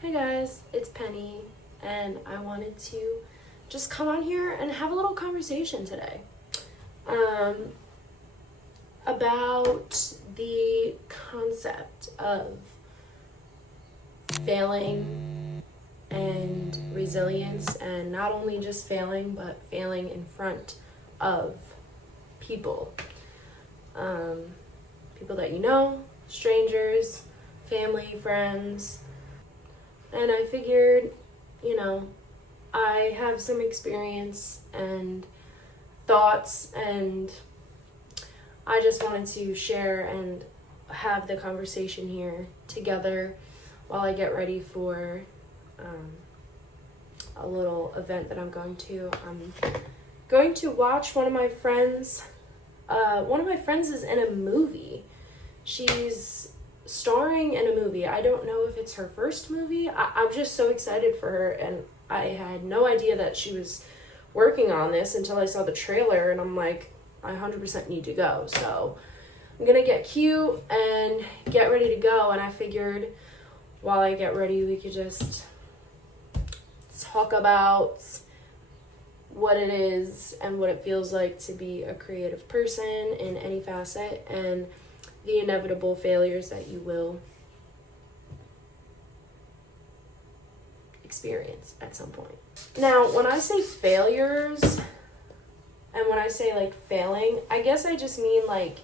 Hey guys, it's Penny, and I wanted to just come on here and have a little conversation today about the concept of failing and resilience, and not only just failing, but failing in front of people. People that you know, strangers, family, friends. And I figured, I have some experience and thoughts, and I just wanted to share and have the conversation here together while I get ready for a little event that I'm going to. I'm going to watch one of my friends. One of my friends is in a movie. She's starring in a movie. I don't know if it's her first movie. I'm just so excited for her, and I had no idea that she was working on this until I saw the trailer, and I'm like, I 100% need to go. So I'm gonna get cute and get ready to go, and I figured while I get ready we could just talk about what it is and what it feels like to be a creative person in any facet, and the inevitable failures that you will experience at some point. Now, when I say failures and when I say like failing, I guess I just mean like,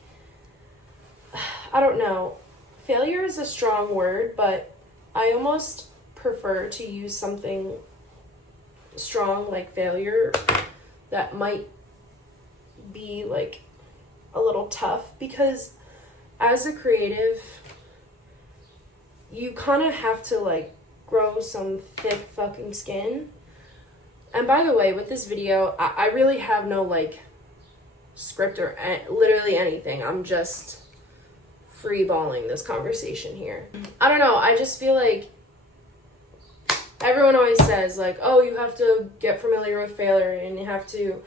I don't know. Failure is a strong word, but I almost prefer to use something strong like failure that might be like a little tough, because as a creative, you kind of have to like grow some thick fucking skin. And by the way, with this video, I really have no like script or literally anything. I'm just freeballing this conversation here. I don't know, I just feel like everyone always says like, oh, you have to get familiar with failure and you have to,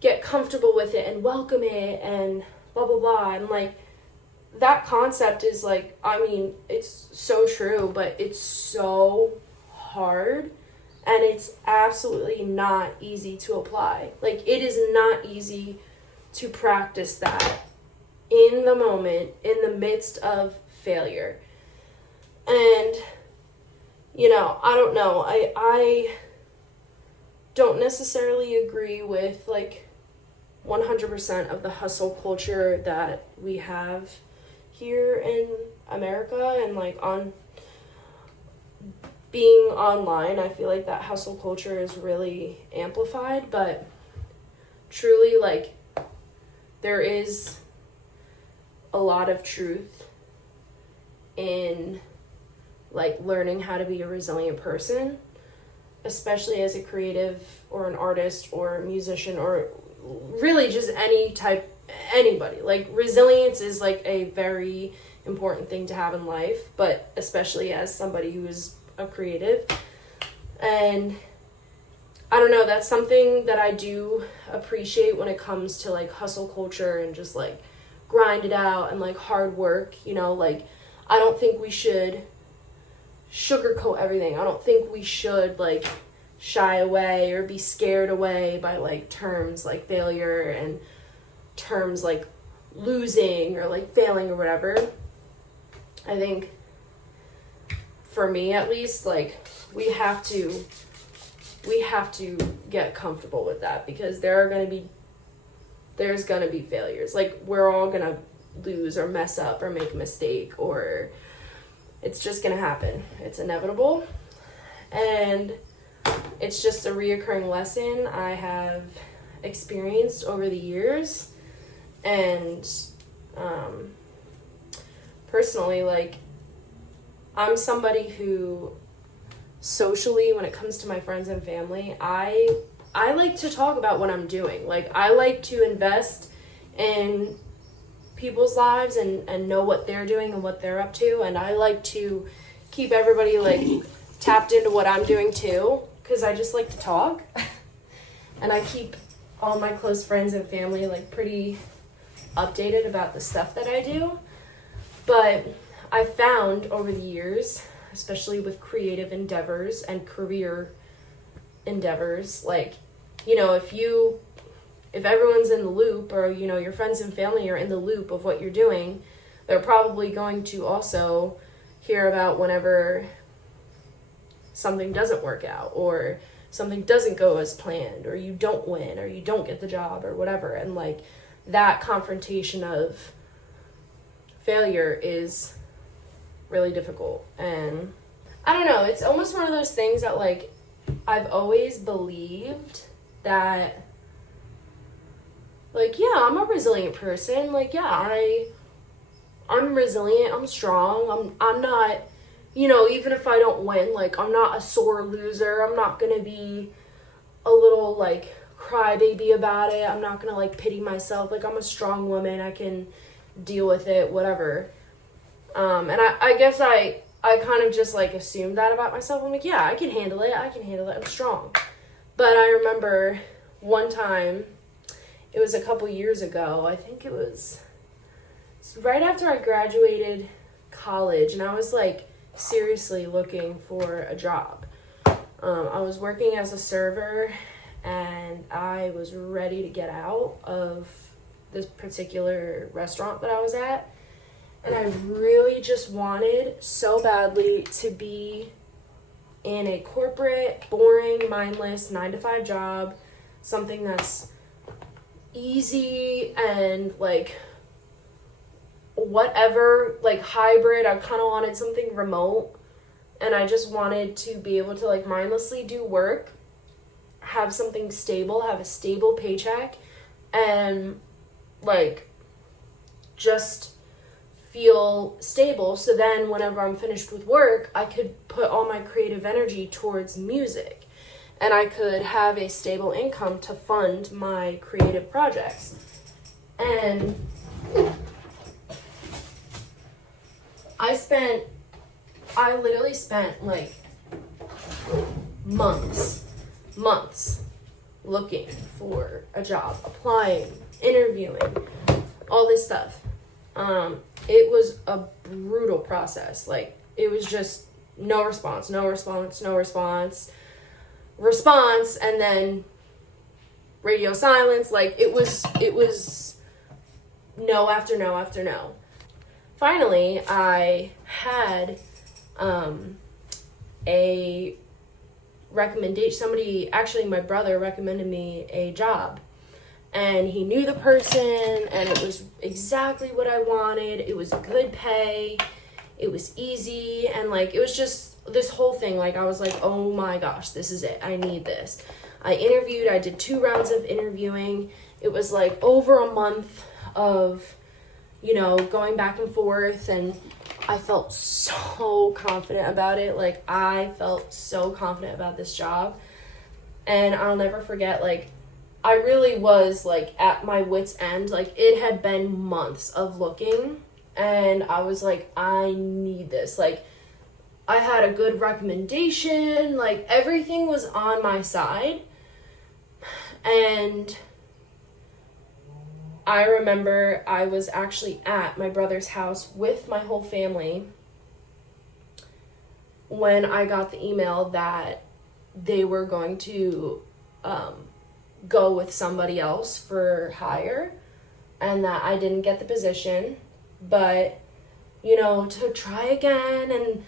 get comfortable with it and welcome it and blah, blah, blah. And like, that concept is like, it's so true, but it's so hard, and it's absolutely not easy to apply. Like, it is not easy to practice that in the moment, in the midst of failure. And, I don't know, I don't necessarily agree with like 100% of the hustle culture that we have here in America, and like on being online, I feel like that hustle culture is really amplified, but truly like there is a lot of truth in like learning how to be a resilient person, especially as a creative or an artist or a musician or really just anybody. Like, resilience is like a very important thing to have in life, but especially as somebody who is a creative. And I don't know, that's something that I do appreciate when it comes to like hustle culture and just like grind it out and like hard work. Like, I don't think we should sugarcoat everything. I don't think we should like shy away or be scared away by like terms like failure and terms like losing or like failing or whatever. I think for me at least, like we have to get comfortable with that, because there's gonna be failures. Like, we're all gonna lose or mess up or make a mistake, or it's just gonna happen. It's inevitable, and it's just a reoccurring lesson I have experienced over the years. And personally, like, I'm somebody who socially, when it comes to my friends and family, I like to talk about what I'm doing. Like, I like to invest in people's lives and know what they're doing and what they're up to, and I like to keep everybody like tapped into what I'm doing too, because I just like to talk. And I keep all my close friends and family like pretty updated about the stuff that I do. But I found over the years, especially with creative endeavors and career endeavors, like, you know, if everyone's in the loop, or, you know, your friends and family are in the loop of what you're doing, they're probably going to also hear about whenever something doesn't work out, or something doesn't go as planned, or you don't win, or you don't get the job, or whatever. And like, that confrontation of failure is really difficult. And I don't know, it's almost one of those things that, like, I've always believed that, like, yeah, I'm a resilient person. Like, yeah, I'm resilient, I'm strong, I'm not, you know, even if I don't win, like, I'm not a sore loser. I'm not gonna be a little, like, crybaby about it. I'm not gonna, like, pity myself. Like, I'm a strong woman. I can deal with it, whatever. And I guess I kind of just, like, assumed that about myself. I'm like, yeah, I can handle it. I'm strong. But I remember one time, it was a couple years ago. I think it was right after I graduated college, and I was, like, seriously looking for a job. I was working as a server, and I was ready to get out of this particular restaurant that I was at, and I really just wanted so badly to be in a corporate, boring, mindless 9-to-5 job, something that's easy and, like, whatever, like, hybrid. I kind of wanted something remote, and I just wanted to be able to, like, mindlessly do work, have something stable, have a stable paycheck, and, like, just feel stable. So then whenever I'm finished with work, I could put all my creative energy towards music, and I could have a stable income to fund my creative projects. And I literally spent, like, months looking for a job, applying, interviewing, all this stuff. It was a brutal process. Like, it was just no response, and then radio silence. Like, it was no after no after no. Finally, I had a recommendation. My brother recommended me a job, and he knew the person, and it was exactly what I wanted. It was good pay, it was easy, and, like, it was just this whole thing. Like, I was like, oh my gosh, this is it, I need this. I did 2 rounds of interviewing. It was, like, over a month of, you know, going back and forth, and I felt so confident about it. Like, I felt so confident about this job, and I'll never forget, like, I really was, like, at my wit's end. Like, it had been months of looking, and I was like, I need this. Like, I had a good recommendation, like, everything was on my side, and I remember I was actually at my brother's house with my whole family when I got the email that they were going to go with somebody else for hire, and that I didn't get the position, but, you know, to try again, and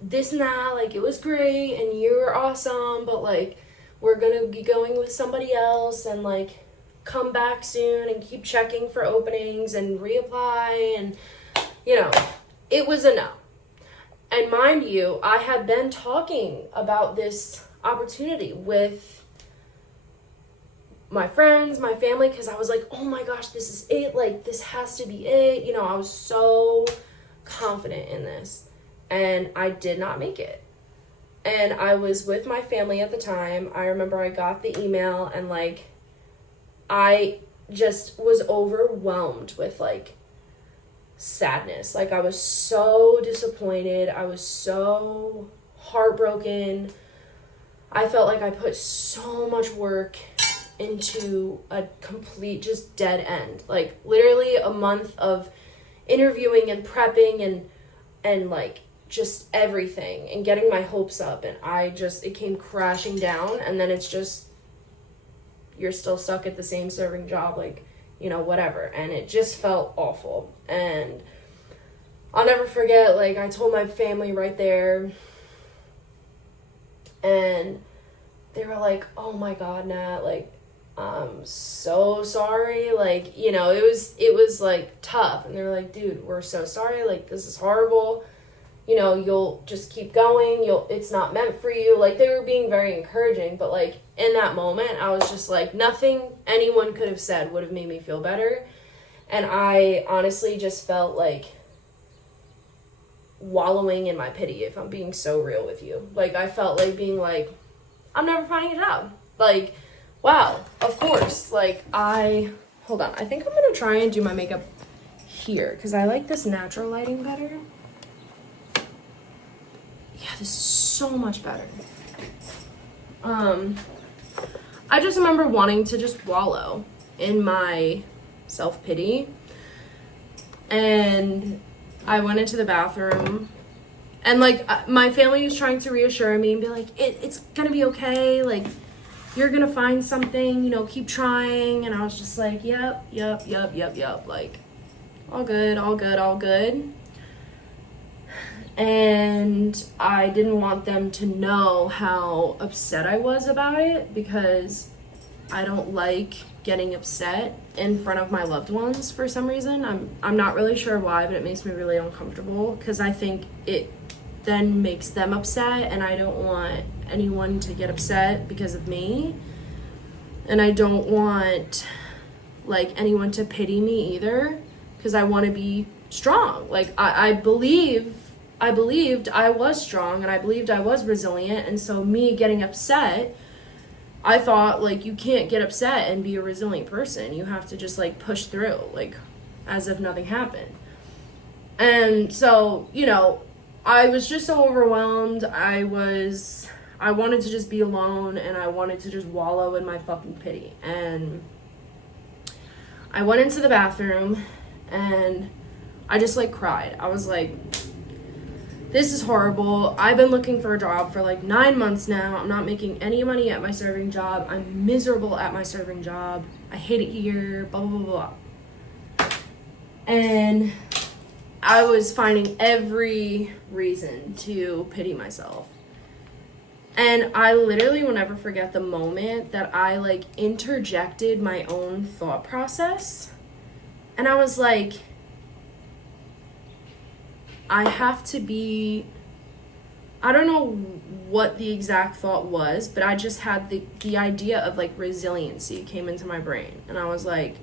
this and that, like, it was great, and you were awesome, but, like, we're gonna be going with somebody else, and, like, come back soon and keep checking for openings and reapply, and, you know, it was a no. And mind you, I had been talking about this opportunity with my friends, my family, because I was like, oh my gosh, this is it, like, this has to be it. You know, I was so confident in this, and I did not make it. And I was with my family at the time. I remember I got the email, and, like, I just was overwhelmed with, like, sadness. Like, I was so disappointed. I was so heartbroken. I felt like I put so much work into a complete just dead end. Like, literally a month of interviewing and prepping and like just everything and getting my hopes up, and it came crashing down, and then it's just, you're still stuck at the same serving job, like, you know, whatever. And it just felt awful. And I'll never forget, like, I told my family right there, and they were like, oh my God, Nat, like, I'm so sorry. Like, you know, it was like tough. And they were like, dude, we're so sorry. Like, this is horrible. You know, you'll just keep going. It's not meant for you. Like, they were being very encouraging, but like in that moment, I was just like, nothing anyone could have said would have made me feel better. And I honestly just felt like wallowing in my pity, if I'm being so real with you. Like, I felt like being like, I'm never finding a job. Like, wow, of course. Like, hold on. I think I'm going to try and do my makeup here because I like this natural lighting better. Yeah, this is so much better. I just remember wanting to just wallow in my self-pity. And I went into the bathroom, and like my family was trying to reassure me and be like, it's gonna be okay, like you're gonna find something, you know, keep trying. And I was just like, yep, like all good. And I didn't want them to know how upset I was about it, because I don't like getting upset in front of my loved ones for some reason. I'm not really sure why, but it makes me really uncomfortable, because I think it then makes them upset, and I don't want anyone to get upset because of me. And I don't want like anyone to pity me either, because I want to be strong. Like I believed I was strong, and I believed I was resilient. And so me getting upset, I thought, like, you can't get upset and be a resilient person. You have to just, like, push through, like, as if nothing happened. And so, you know, I was just so overwhelmed. I wanted to just be alone, and I wanted to just wallow in my fucking pity. And I went into the bathroom, and I just, like, cried. I was like, this is horrible. I've been looking for a job for like 9 months now. I'm not making any money at my serving job. I'm miserable at my serving job. I hate it here, blah, blah, blah, blah. And I was finding every reason to pity myself. And I literally will never forget the moment that I like interjected my own thought process. And I was like, I have to be, I don't know what the exact thought was, but I just had the idea of like resiliency came into my brain. And I was like,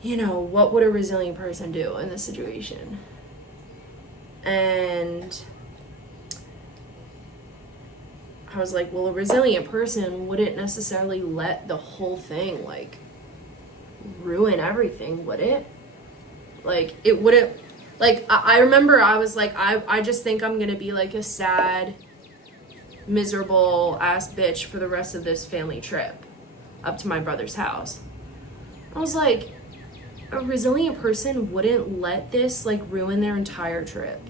you know, what would a resilient person do in this situation? And I was like, well, a resilient person wouldn't necessarily let the whole thing like ruin everything, would it? Like, it wouldn't. Like, I remember I was like, I just think I'm gonna be like a sad, miserable ass bitch for the rest of this family trip up to my brother's house. I was like, a resilient person wouldn't let this like ruin their entire trip.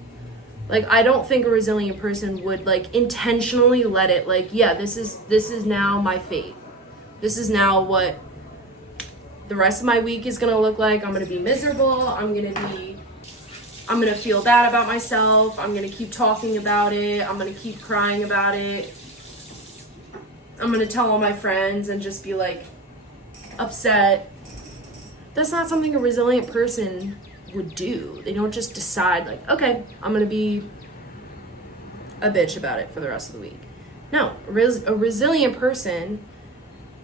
Like, I don't think a resilient person would like intentionally let it like, yeah, this is now my fate. This is now what the rest of my week is gonna look like. I'm gonna be miserable. I'm gonna feel bad about myself. I'm gonna keep talking about it. I'm gonna keep crying about it. I'm gonna tell all my friends and just be like upset. That's not something a resilient person would do. They don't just decide like, okay, I'm gonna be a bitch about it for the rest of the week. No, a resilient person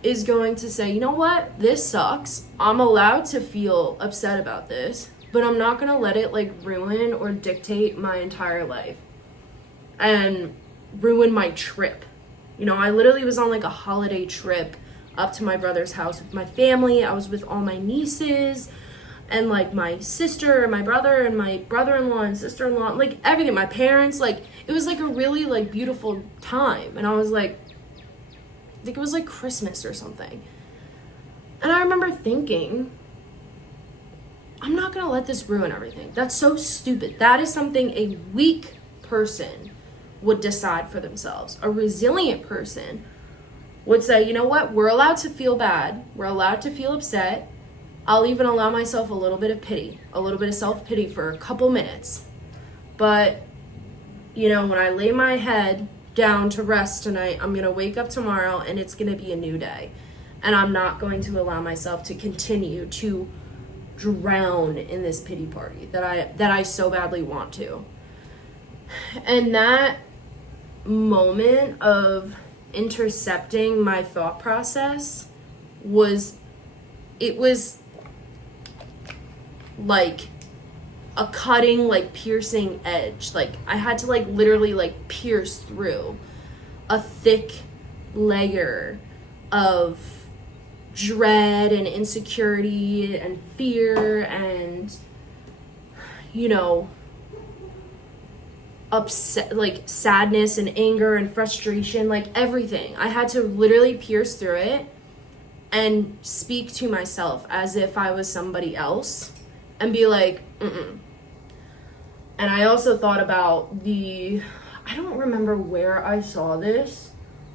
is going to say, you know what? This sucks. I'm allowed to feel upset about this, but I'm not gonna let it like ruin or dictate my entire life and ruin my trip. You know, I literally was on like a holiday trip up to my brother's house with my family. I was with all my nieces and like my sister and my brother and my brother-in-law and sister-in-law, like everything, my parents. Like, it was like a really like beautiful time. And I was like, I think it was like Christmas or something. And I remember thinking, I'm not going to let this ruin everything. That's so stupid. That is something a weak person would decide for themselves. A resilient person would say, you know what? We're allowed to feel bad. We're allowed to feel upset. I'll even allow myself a little bit of pity, a little bit of self-pity for a couple minutes. But, you know, when I lay my head down to rest tonight, I'm going to wake up tomorrow and it's going to be a new day. And I'm not going to allow myself to continue to drown in this pity party that I so badly want to. And that moment of intercepting my thought process was like a cutting, like piercing edge. Like I had to like literally like pierce through a thick layer of dread and insecurity and fear and, you know, upset, like sadness and anger and frustration, like everything. I had to literally pierce through it and speak to myself as if I was somebody else and be like, mm-mm. And I also thought about I don't remember where I saw this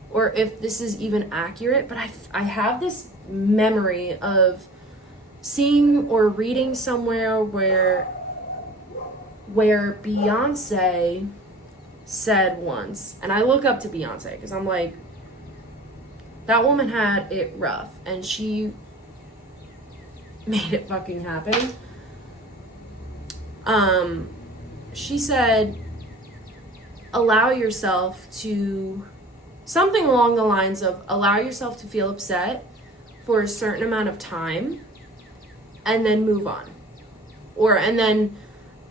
or if this is even accurate, but I have this memory of seeing or reading somewhere where Beyonce said once, and I look up to Beyonce because I'm like, that woman had it rough and she made it fucking happen. She said, allow yourself to, something along the lines of, allow yourself to feel upset for a certain amount of time and then move on. And then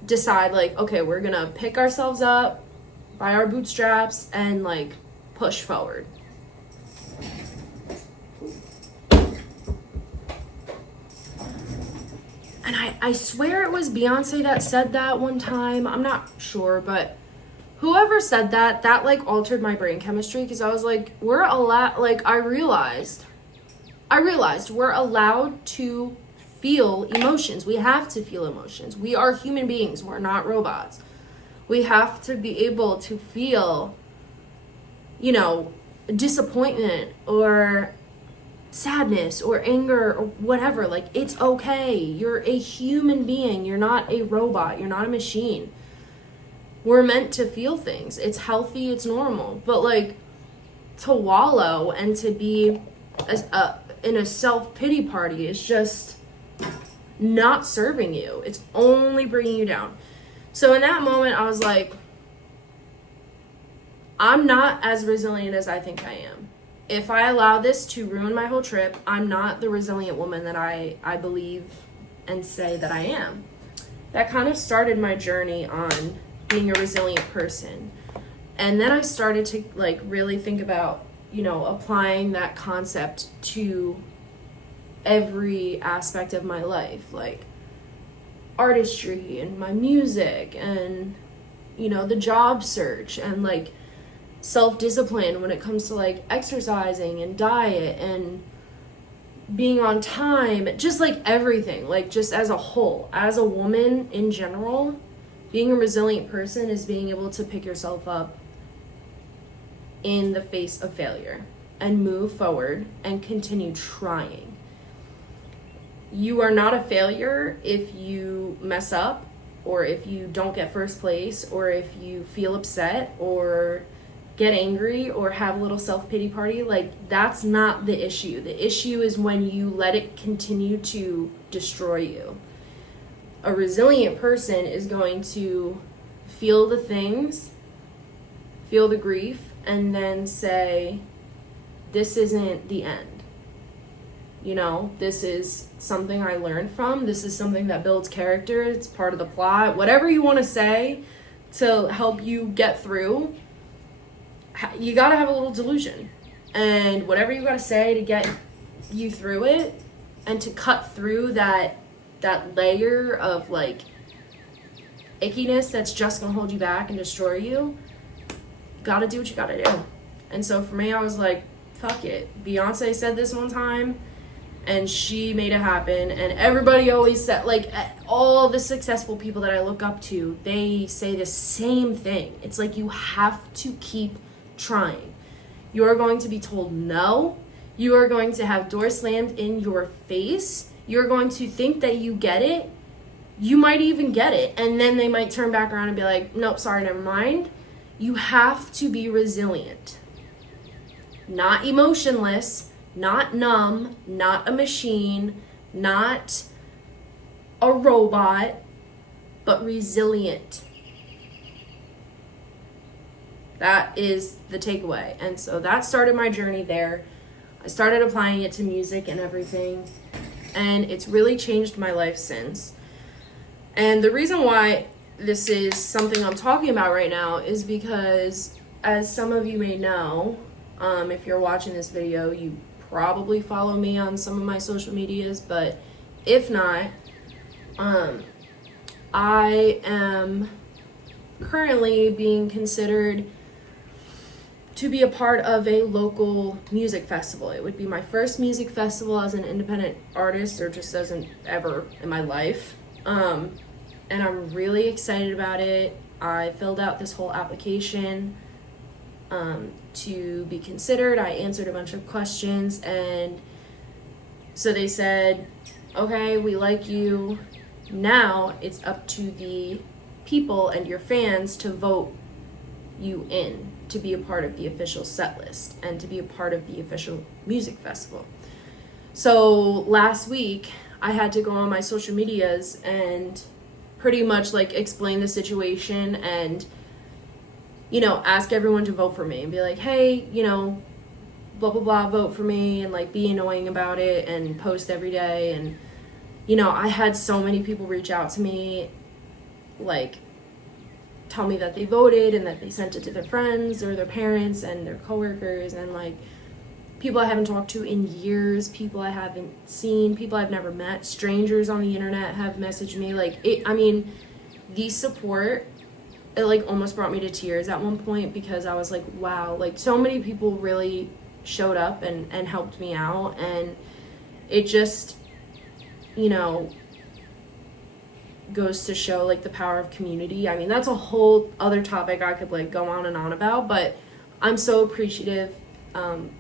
decide like, okay, we're gonna pick ourselves up by our bootstraps and like push forward. And I swear it was Beyonce that said that one time. I'm not sure, but whoever said that like altered my brain chemistry because I was like, we're allowed, like I realized we're allowed to feel emotions. We have to feel emotions. We are human beings. We're not robots. We have to be able to feel, you know, disappointment or sadness or anger or whatever. Like, it's okay. You're a human being. You're not a robot. You're not a machine. We're meant to feel things. It's healthy. It's normal. But like, to wallow and to be in a self-pity party is just not serving you. It's only bringing you down. So in that moment, I was like, I'm not as resilient as I think I am. If I allow this to ruin my whole trip, I'm not the resilient woman that I believe and say that I am. That kind of started my journey on being a resilient person. And then I started to like really think about, you know, applying that concept to every aspect of my life, like artistry and my music and, you know, the job search and like self-discipline when it comes to like exercising and diet and being on time, just like everything, like just as a whole, as a woman in general. Being a resilient person is being able to pick yourself up in the face of failure and move forward and continue trying. You are not a failure if you mess up or if you don't get first place or if you feel upset or get angry or have a little self-pity party. Like, that's not the issue. The issue is when you let it continue to destroy you. A resilient person is going to feel the things, feel the grief, and then say, this isn't the end. You know, this is something I learned from. This is something that builds character. It's part of the plot. Whatever you want to say to help you get through, you got to have a little delusion. And whatever you got to say to get you through it and to cut through that layer of like ickiness that's just gonna hold you back and destroy you, gotta do what you gotta do. And so for me, I was like, fuck it. Beyonce said this one time, and she made it happen. And everybody always said, like, all the successful people that I look up to, they say the same thing. It's like, you have to keep trying. You are going to be told no. You are going to have doors slammed in your face. You're going to think that you get it. You might even get it, and then they might turn back around and be like, nope, sorry, never mind. You have to be resilient. Not emotionless, not numb, not a machine, not a robot, but resilient. That is the takeaway. And so that started my journey there. I started applying it to music and everything, and it's really changed my life since. And the reason why this is something I'm talking about right now is because, as some of you may know, if you're watching this video, you probably follow me on some of my social medias, but if not, I am currently being considered to be a part of a local music festival. It would be my first music festival as an independent artist, or just as an ever in my life. And I'm really excited about it. I filled out this whole application to be considered. I answered a bunch of questions, and so they said, okay, we like you. Now it's up to the people and your fans to vote you in to be a part of the official set list and to be a part of the official music festival. So last week I had to go on my social medias and pretty much like explain the situation and, you know, ask everyone to vote for me and be like, hey, you know, blah, blah, blah, vote for me, and like be annoying about it and post every day. And, you know, I had so many people reach out to me, like tell me that they voted and that they sent it to their friends or their parents and their coworkers, and like people I haven't talked to in years, people I haven't seen, people I've never met, strangers on the internet have messaged me. Like, the support, it like almost brought me to tears at one point, because I was like, wow, like so many people really showed up and helped me out. And it just, you know, goes to show like the power of community. I mean, that's a whole other topic I could like go on and on about, but I'm so appreciative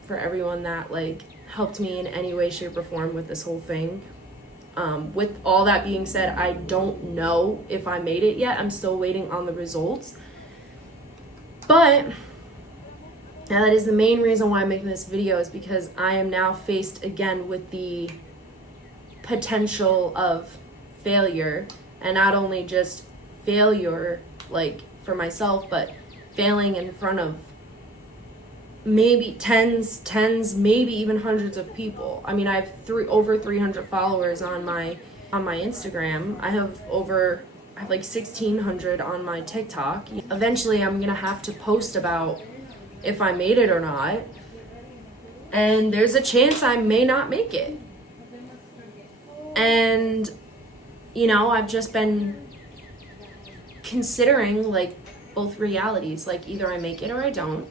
for everyone that like helped me in any way, shape, or form with this whole thing. With all that being said, I don't know if I made it yet. I'm still waiting on the results. But that is the main reason why I'm making this video, is because I am now faced again with the potential of failure. And not only just failure, like for myself, but failing in front of maybe tens, maybe even hundreds of people. I mean, I have over 300 followers on my Instagram. I have like 1,600 on my TikTok. Eventually, I'm gonna have to post about if I made it or not. And there's a chance I may not make it. And you know, I've just been considering like both realities, like either I make it or I don't.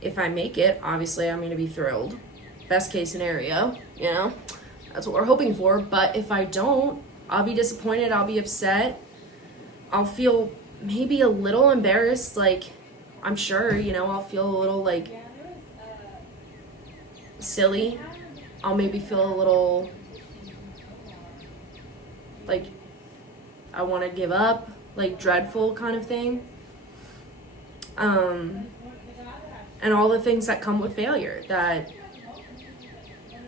If I make it, obviously I'm going to be thrilled. Best case scenario, you know, that's what we're hoping for. But if I don't, I'll be disappointed. I'll be upset. I'll feel maybe a little embarrassed. Like, I'm sure, you know, I'll feel a little like silly. I'll maybe feel a little like I want to give up, like dreadful kind of thing. And all the things that come with failure that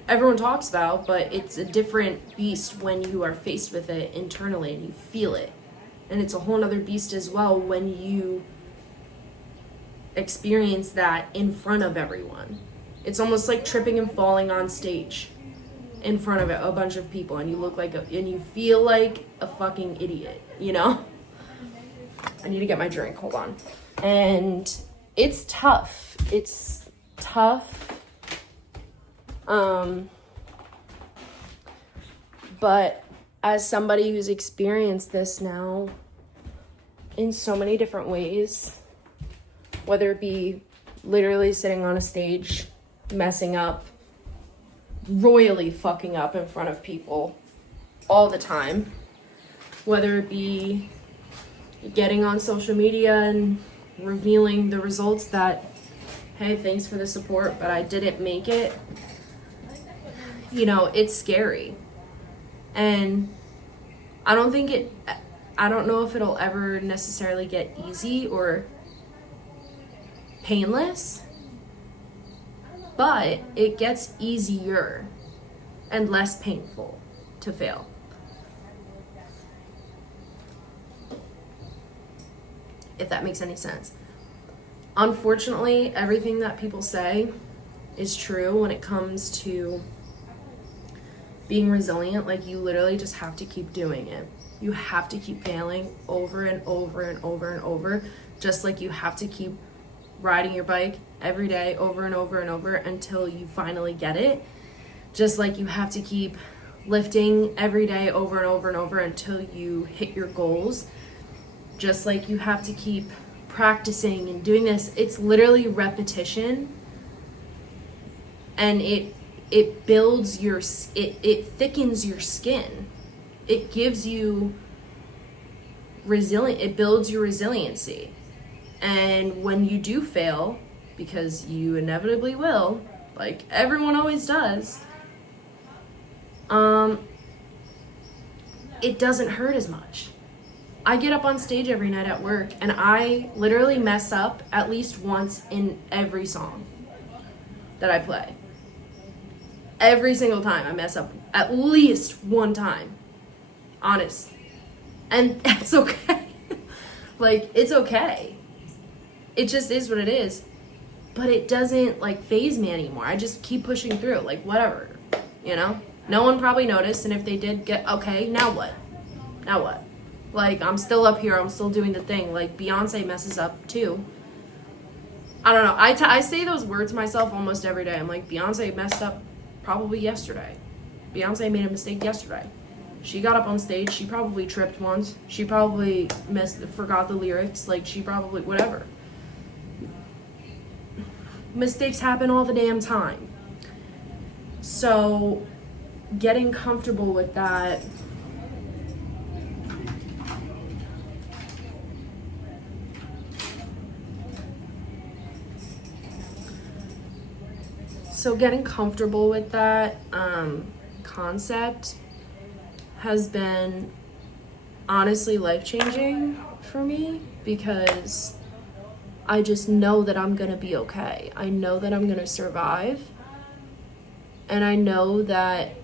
everyone talks about, but it's a different beast when you are faced with it internally and you feel it. And it's a whole nother beast as well when you experience that in front of everyone. It's almost like tripping and falling on stage in front of a bunch of people, and you look like and you feel like a fucking idiot, you know? I need to get my drink, hold on. And it's tough. It's tough. But as somebody who's experienced this now in so many different ways, whether it be literally sitting on a stage, messing up, royally fucking up in front of people all the time, whether it be getting on social media and revealing the results that, hey, thanks for the support, but I didn't make it. You know, it's scary. And I don't know if it'll ever necessarily get easy or painless, but it gets easier and less painful to fail. If that makes any sense. Unfortunately, everything that people say is true when it comes to being resilient. Like, you literally just have to keep doing it. You have to keep failing over and over and over and over, just like you have to keep riding your bike every day over and over and over until you finally get it. Just like you have to keep lifting every day over and over and over until you hit your goals. Just like you have to keep practicing and doing this. It's literally repetition, and it builds your, it thickens your skin. It gives you it builds your resiliency. And when you do fail, because you inevitably will, like everyone always does, it doesn't hurt as much. I get up on stage every night at work and I literally mess up at least once in every song that I play. Every single time I mess up at least one time. Honest. And that's okay. Like, it's okay. It just is what it is. But it doesn't like faze me anymore. I just keep pushing through. Like, whatever. You know? No one probably noticed, and if they did okay, now what? Now what? Like, I'm still up here, I'm still doing the thing. Like, Beyonce messes up too. I don't know. I say those words to myself almost every day. I'm like, Beyonce messed up probably yesterday. Beyonce made a mistake yesterday. She got up on stage, she probably tripped once. She probably forgot the lyrics. Like, she probably, whatever. Mistakes happen all the damn time. So, getting comfortable with that, concept has been honestly life-changing for me, because I just know that I'm gonna be okay. I know that I'm gonna survive, and I know that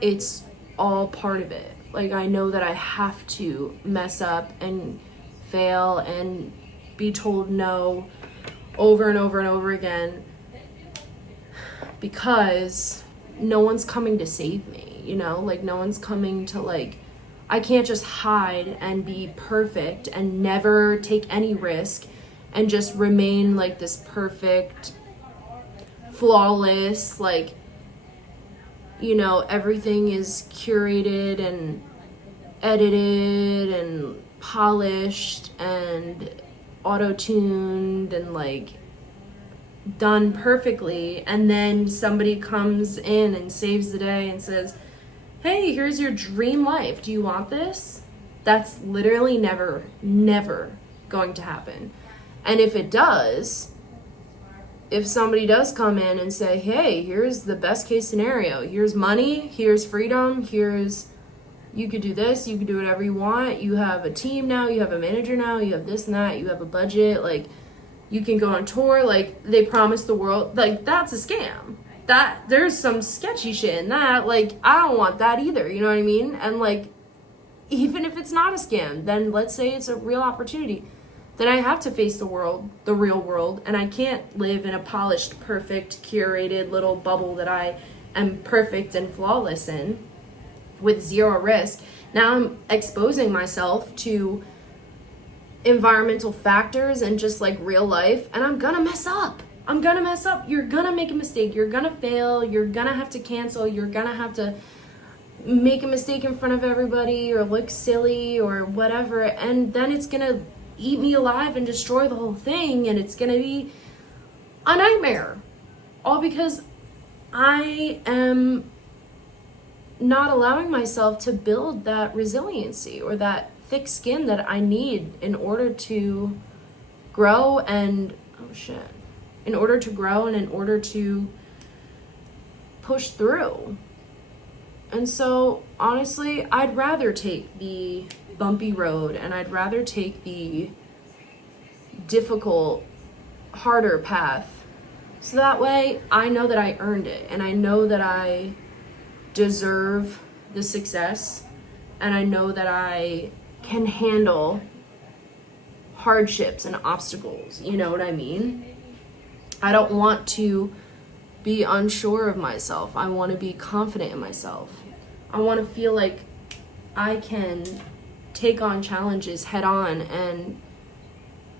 it's all part of it. Like, I know that I have to mess up and fail and be told no over and over and over again, because no one's coming to save me, you know? Like, no one's coming to, like, I can't just hide and be perfect and never take any risk and just remain like this perfect, flawless, like, you know, everything is curated and edited and polished and auto-tuned and like done perfectly, and then somebody comes in and saves the day and says, hey, here's your dream life, do you want this? That's literally never going to happen. And if it does, if somebody does come in and say, hey, here's the best case scenario, here's money, here's freedom, here's, you could do this, you could do whatever you want, you have a team now, you have a manager now, you have this and that, you have a budget, like, you can go on tour, like, they promise the world, like, that's a scam. That, there's some sketchy shit in that, like, I don't want that either, you know what I mean? And, like, even if it's not a scam, then let's say it's a real opportunity, then I have to face the world, the real world, and I can't live in a polished, perfect, curated little bubble that I am perfect and flawless in with zero risk. Now I'm exposing myself to environmental factors and just like real life, and I'm gonna mess up. You're gonna make a mistake. You're gonna fail. You're gonna have to cancel. You're gonna have to make a mistake in front of everybody or look silly or whatever, and then it's gonna eat me alive and destroy the whole thing, and it's gonna be a nightmare, all because I am not allowing myself to build that resiliency or that thick skin that I need in order to grow and, in order to grow and in order to push through. And so, honestly, I'd rather take the bumpy road and I'd rather take the difficult, harder path. So that way, I know that I earned it and I know that I deserve the success and I know that I can handle hardships and obstacles. You know what I mean? I don't want to be unsure of myself. I want to be confident in myself. I want to feel like I can take on challenges head on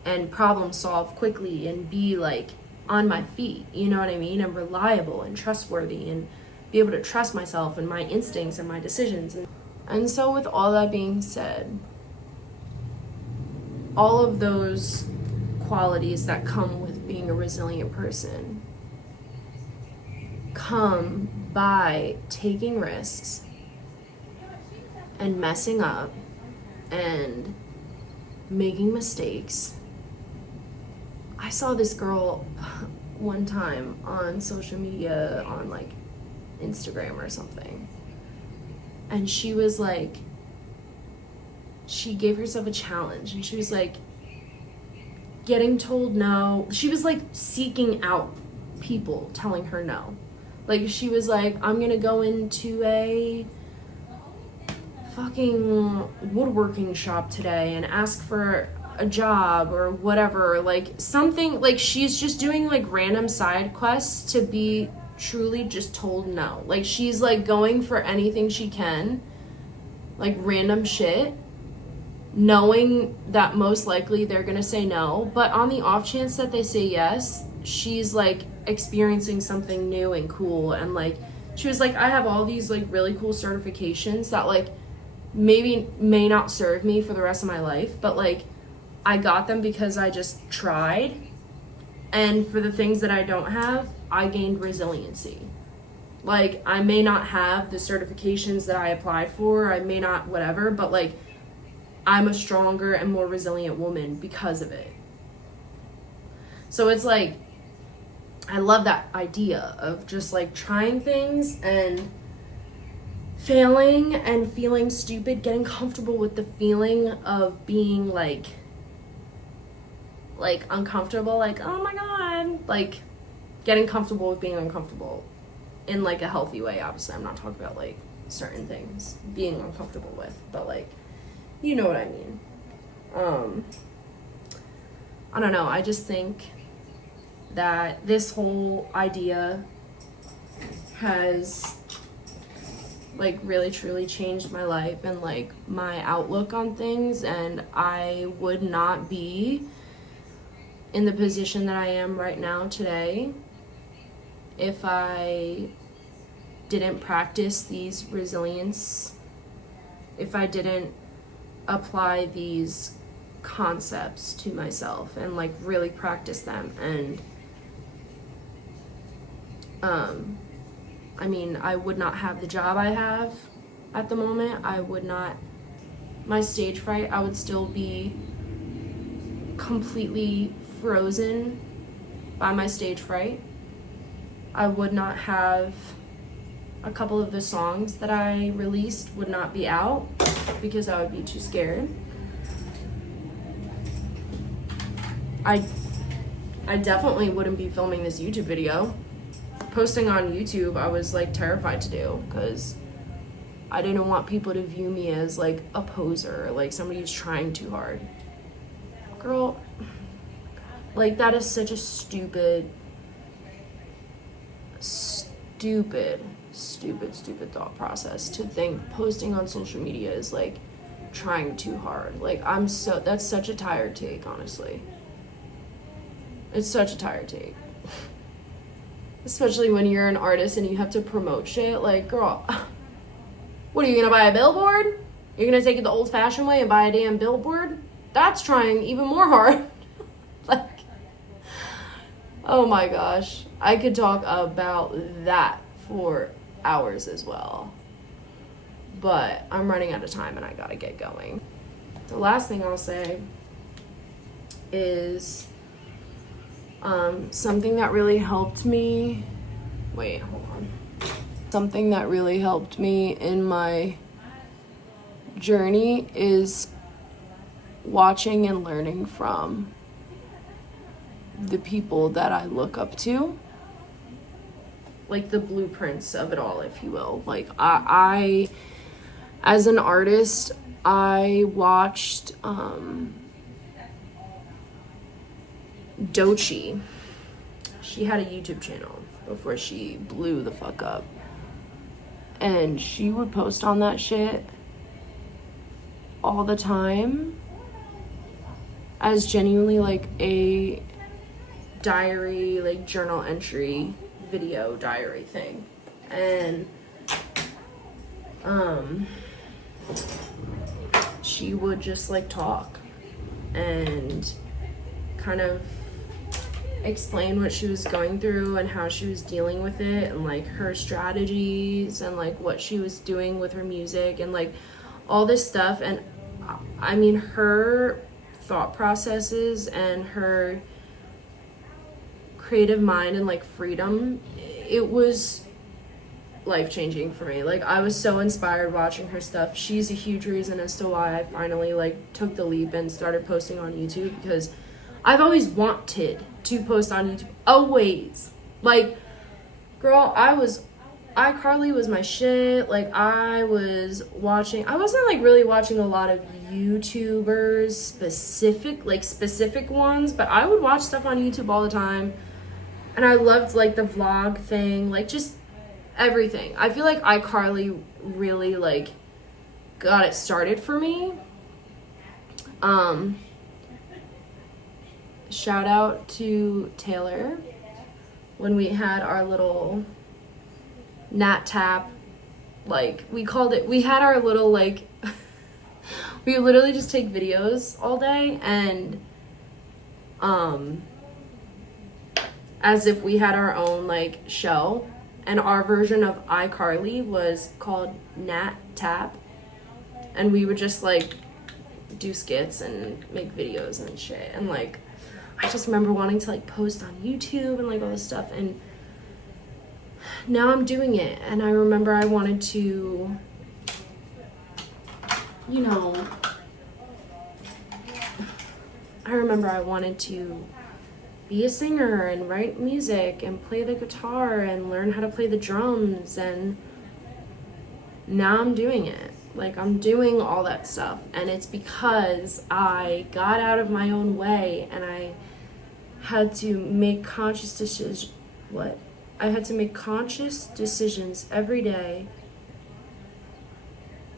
and problem solve quickly and be like on my feet, you know what I mean? And reliable and trustworthy and be able to trust myself and my instincts and my decisions. And so with all that being said, all of those qualities that come with being a resilient person come by taking risks and messing up and making mistakes. I saw this girl one time on social media, on like Instagram or something, and she was like, she gave herself a challenge and she was like getting told no. She was like seeking out people telling her no. Like she was like, I'm gonna go into a fucking woodworking shop today and ask for a job or whatever, like something, like she's just doing like random side quests to be truly just told no. Like she's like going for anything she can, like random shit, knowing that most likely they're gonna say no, but on the off chance that they say yes, she's like experiencing something new and cool. And like she was like, I have all these like really cool certifications that like may not serve me for the rest of my life, but like I got them because I just tried, and for the things that I don't have, I gained resiliency. Like I may not have the certifications that I applied for, I may not whatever, but like I'm a stronger and more resilient woman because of it. So it's like, I love that idea of just like trying things and failing and feeling stupid, getting comfortable with the feeling of being like uncomfortable, like, oh my god, like getting comfortable with being uncomfortable in like a healthy way. Obviously, I'm not talking about like certain things being uncomfortable with, but like, you know what I mean. I don't know, I just think that this whole idea has like really truly changed my life and like my outlook on things, and I would not be in the position that I am right now today if I didn't practice these resilience, if I didn't apply these concepts to myself and like really practice them. And I mean, I would not have the job I have at the moment. I would not, my stage fright, I would still be completely frozen by my stage fright. I would not have, a couple of the songs that I released would not be out because I would be too scared. I definitely wouldn't be filming this YouTube video. Posting on YouTube, I was like terrified to do because I didn't want people to view me as like a poser, like somebody who's trying too hard. Girl, like that is such a stupid thought process, to think posting on social media is like trying too hard. Like that's such a tired take, honestly. It's such a tired take. Especially when you're an artist and you have to promote shit. Like, girl, what are you gonna buy, a billboard? You're gonna take it the old-fashioned way and buy a damn billboard? That's trying even more hard. Like, Oh my gosh. I could talk about that for hours as well. But I'm running out of time and I gotta get going. The last thing I'll say is something that really helped me. Wait, hold on. Something that really helped me in my journey is watching and learning from the people that I look up to. Like the blueprints of it all, if you will. Like I as an artist, I watched Doechii. She had a YouTube channel before she blew the fuck up. And she would post on that shit all the time as genuinely like a diary, like journal entry, video diary thing. And she would just like talk and kind of explain what she was going through and how she was dealing with it and like her strategies and like what she was doing with her music and like all this stuff. And I mean, her thought processes and her creative mind and like freedom, it was life-changing for me. Like I was so inspired watching her stuff. She's a huge reason as to why I finally like took the leap and started posting on YouTube, because I've always wanted to post on YouTube. Always. Like, girl, iCarly was my shit. Like I wasn't like really watching a lot of YouTubers specific ones, but I would watch stuff on YouTube all the time. And I loved like the vlog thing, like just everything. I feel like iCarly really like got it started for me. Shout out to Taylor when we had our little Nat Tap, like we had our little like we would literally just take videos all day and as if we had our own like show, and our version of iCarly was called Nat Tap, and we would just like do skits and make videos and shit. And like I just remember wanting to like post on YouTube and like all this stuff, and now I'm doing it. And I remember I wanted to, be a singer and write music and play the guitar and learn how to play the drums, and now I'm doing it. Like I'm doing all that stuff, and it's because I got out of my own way and I had to make conscious decisions. I had to make conscious decisions every day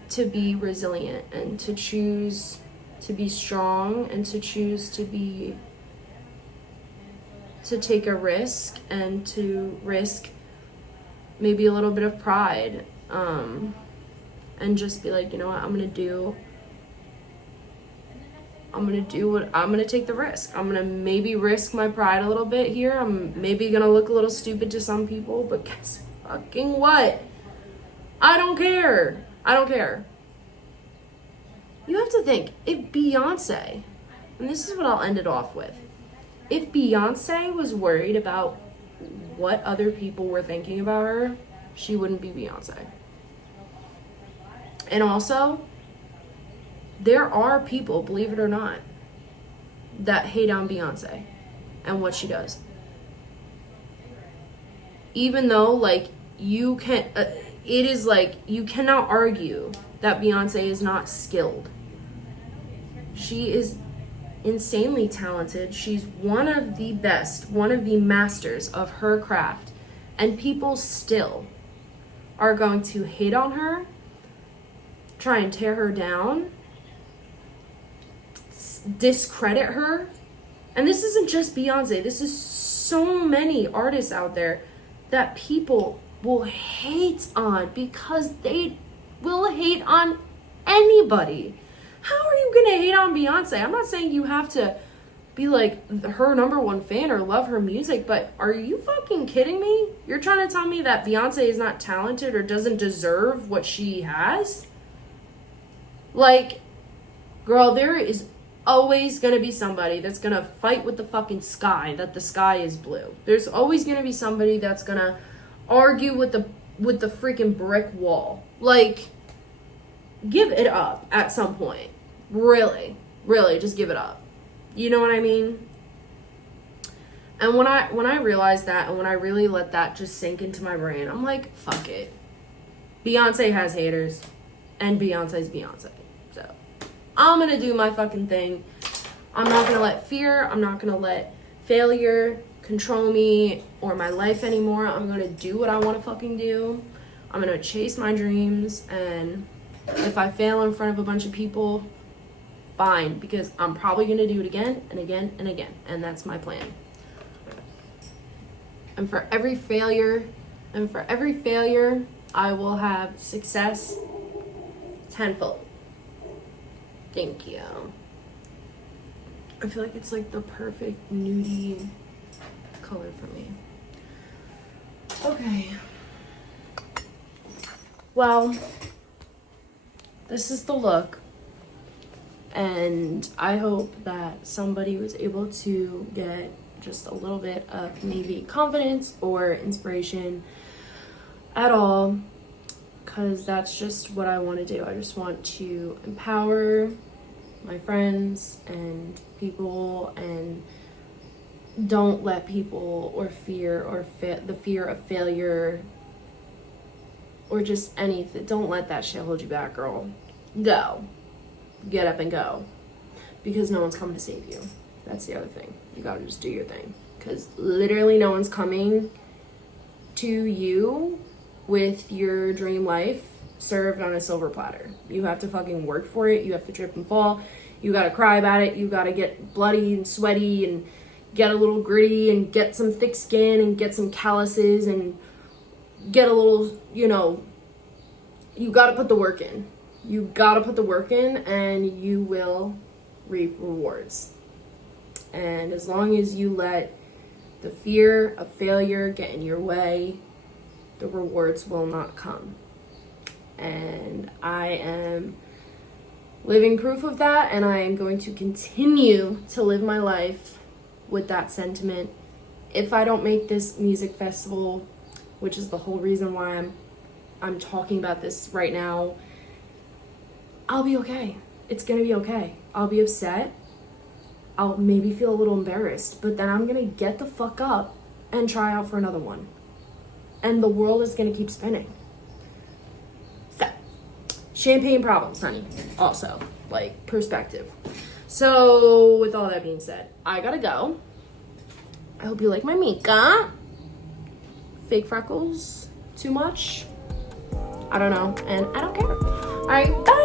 to be resilient and to choose to be strong and to choose to take a risk and to risk maybe a little bit of pride, and just be like, you know what, I'm gonna take the risk. I'm gonna maybe risk my pride a little bit here. I'm maybe gonna look a little stupid to some people, but guess fucking what? I don't care. You have to think, if Beyonce, and this is what I'll end it off with, if Beyonce was worried about what other people were thinking about her, she wouldn't be Beyonce. And also, there are people, believe it or not, that hate on Beyonce and what she does. Even though, like, you cannot argue that Beyonce is not skilled. She is insanely talented. She's one of the best, one of the masters of her craft. And people still are going to hate on her, try and tear her down, discredit her. And this isn't just Beyonce. This is so many artists out there that people will hate on because they will hate on anybody. How are you going to hate on Beyonce? I'm not saying you have to be like her number one fan or love her music, but are you fucking kidding me? You're trying to tell me that Beyonce is not talented or doesn't deserve what she has? Like, girl, there is always gonna be somebody that's gonna fight with the fucking sky that the sky is blue. There's always gonna be somebody that's gonna argue with the freaking brick wall. Like, give it up at some point. Really, just give it up. You know what I mean? And when I realized that, and when I really let that just sink into my brain, I'm like, fuck it. Beyonce has haters, and Beyonce's Beyonce. So I'm gonna do my fucking thing. I'm not gonna let fear, I'm not gonna let failure control me or my life anymore. I'm gonna do what I wanna fucking do. I'm gonna chase my dreams, and if I fail in front of a bunch of people, fine, because I'm probably gonna do it again and again and again, and that's my plan. And for every failure, I will have success tenfold. Thank you. I feel like it's like the perfect nudie color for me. Okay. Well, this is the look. And I hope that somebody was able to get just a little bit of maybe confidence or inspiration at all, because that's just what I want to do. I just want to empower my friends and people, and don't let people or fear or the fear of failure or just anything, don't let that shit hold you back, girl. Go. Get up and go, because no one's coming to save you. That's the other thing. You gotta just do your thing, because literally no one's coming to you with your dream life served on a silver platter. You have to fucking work for it. You have to trip and fall. You gotta cry about it. You gotta get bloody and sweaty and get a little gritty and get some thick skin and get some calluses and get a little, you gotta put the work in. You gotta put the work in, and you will reap rewards. And as long as you let the fear of failure get in your way, the rewards will not come. And I am living proof of that, and I am going to continue to live my life with that sentiment. If I don't make this music festival, which is the whole reason why I'm talking about this right now, I'll be okay. It's gonna be okay. I'll be upset. I'll maybe feel a little embarrassed, but then I'm gonna get the fuck up and try out for another one. And the world is gonna keep spinning. So, champagne problems, honey. Also, like, perspective. So, with all that being said, I gotta go. I hope you like my makeup. Fake freckles? Too much? I don't know, and I don't care. Alright, bye!